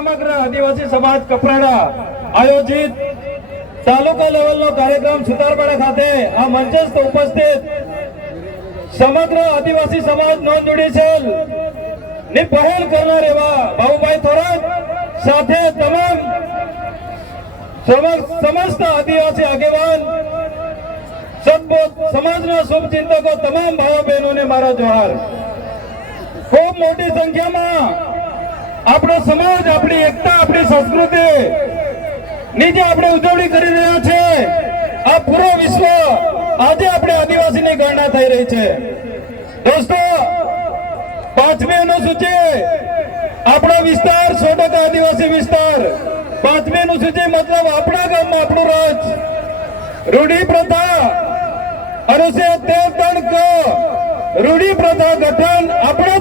સમગ્ર આદિવાસી સમાજ કપરાડા આયોજિત તાલુકા લેવલનો કાર્યક્રમ સુતારપાડા ખાતે આ મંચસ્થ ઉપસ્થિત સમગ્ર આદિવાસી સમાજ જોડી છે ની પહેલ કરનાર એવા બાબુભાઈ થોરાત સાથે તમામ સમ- સમસ્ત આદિવાસી આગેવાન સદબોધ સમાજના શુભચિંતકો તમામ ભાઈઓ બહેનોને મારા જોહાર. ખૂબ મોટી સંખ્યામાં આપણો સમાજ, આપણી એકતા, આપણી સંસ્કૃતિ ની જે આપણે ઉજવણી કરી રહ્યા છે. આ પૂરો વિશ્વ આજે આપણે આદિવાસીની ગણના થઈ રહી છે. દોસ્તો પાંચમી અનુસૂચિ આપણો વિસ્તાર સો ટકા આદિવાસી વિસ્તાર. પાંચમી અનુસૂચિ મતલબ આપણા ગામમાં આપણું રાજ. રૂઢી પ્રથા અનુચ્છેદ તેર ત્રણ ક. રૂઢી પ્રથા ગઠન આપણા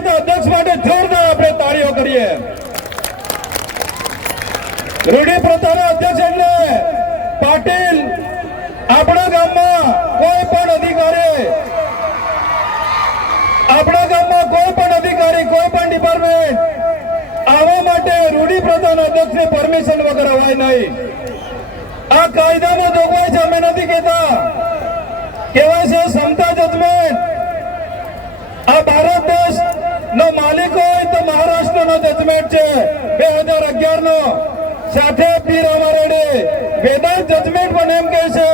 જેટલી અધ્યક્ષ માટે જોરદાર આપણે તાળીઓ કરીએ. રૂઢી પ્રથાના અધ્યક્ષ એટલે પાટીલ, આપણા ગામમાં કોઈ પણ અધિકારી, આપણા ગામમાં કોઈ પણ અધિકારી, કોઈ પણ ડિપાર્ટમેન્ટ આવવા માટે રૂઢી પ્રથાના અધ્યક્ષને પરમિશન વગર અવાય નહીં. આ કાયદામાં જોગવાઈ છે અમે નથી કહેતા કહેવાય છે સમતા જજમેન્ટ આ ભારત દેશ નો માલિક હોય તો મહારાષ્ટ્ર જજમેન્ટ છે. બે હજાર અગિયાર નો સાથે પીર અમારેડી. વેદાંત જજમેન્ટ પણ એમ કહે છે.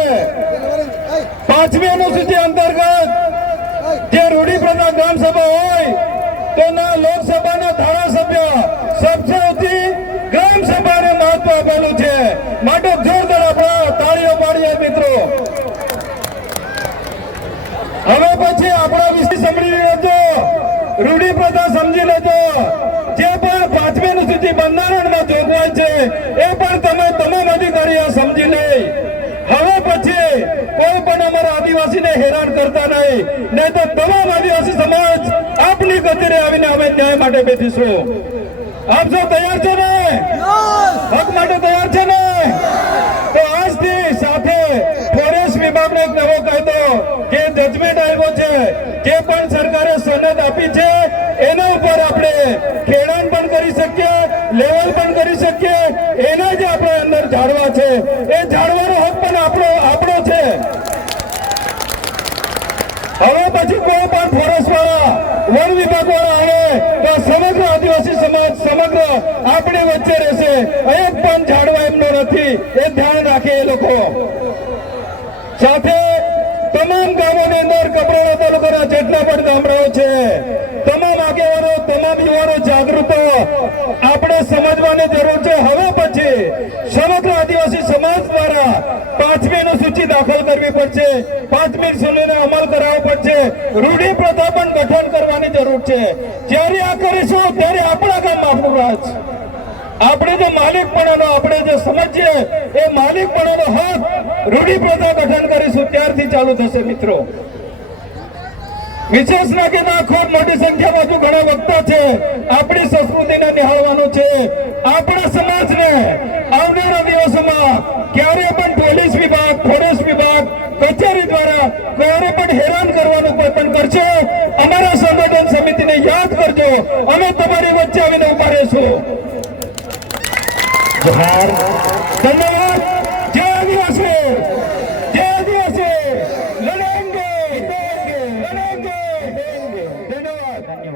પાંચમી અનુસૂચિ અંતર્ગત જે રૂઢિપ્રધાન ગ્રામ હોય, તેના લોકસભાના ધારાસભ્ય સબસે ઊંચી ગ્રામ સભાને મહત્વ આપેલું છે માટે જોરદાર આપણા તાળીઓ પાડીએ મિત્રો હવે પછી આપણા વિશે સમજી લેજો રૂઢી પ્રથા સમજી લેજો જે પણ પાંચમી અનુસૂચિ બંધારણમાં જોગવાઈ છે એ પણ તમે તમામ સમજીને. હવે પછી કોઈ પણ અમારા આદિવાસીને હેરાન કરતા નહીં. નહીં તો તમામ આદિવાસી સમાજ આપની કચેરી આવીને અમે ન્યાય માટે બેઠીશું આપ સૌ તૈયાર છે ને? હક માટે તૈયાર છે ને? તો આજથી સાથે ફોરેસ્ટ વિભાગનો એક નવો કાયદો જે જજમેન્ટ આવ્યો છે, જે પણ સરકારે સનદ આપી છે, એના ઉપર આપણે ખેડાણ પણ કરી શકીએ લેવલ પણ કરી શકીએ. એના જે આપણે અંદર ઝાડવા છે. એ ઝાડવાનો હક પણ આપણો આપણો છે. હવે પછી કોઈ પણ ફોરેસ્ટ વાળા, વન વિભાગ વાળા આવે તો સમગ્ર આદિવાસી સમાજ, સમગ્ર આપણી વચ્ચે રહેશે. એક પણ ઝાડવા એમનો નથી. એ ધ્યાન રાખે એ લોકો સાથે તમામ ગામોની અંદર કપરાડા તાલુકાના જેટલા પણ ગામડાઓ છે તમામ આગેવાનો તમામ યુવાનો જાગૃત આપણે સમજવાની જરૂર છે. હવે પછી સમગ્ર આદિવાસી સમાજ દ્વારા પાંચમી સૂચિ દાખલ કરવી પડશે. પાંચમી સૂચિનો અમલ કરાવવો પડશે. રૂઢિ પ્રથા પણ ગઠન કરવાની જરૂર છે. જ્યારે આ કરીશું, ત્યારે આપણા ગામ આપણું રાજ. આપણે જે માલિકપણાનો, આપણે જે સમજીએ, એ માલિકપણાનો હક રૂઢિ પ્રથા ગઠન કરીશું. ત્યારથી ચાલુ થશે, મિત્રો. વિશેષ ના ખૂબ મોટી સંખ્યામાં હજુ ઘણા વક્તા છે. આપણી સંસ્કૃતિને નિહાળવાનું છે. આપણા સમાજને આવનારા દિવસોમાં ક્યારે પણ પોલીસ વિભાગ, ફોરેસ્ટ વિભાગ, કચેરી દ્વારા ક્યારે પણ હેરાન કરવાનું કોઈ પણ કરશે, અમારા સંગઠન સમિતિને યાદ કરજો. અમે તમારી વચ્ચે આવીને ઊભા રહીશું. ધન્યવાદ. જય આદિવાસી જય આદિવાસી લડેંગે લડેંગે ધન્યવાદ ધન્યવાદ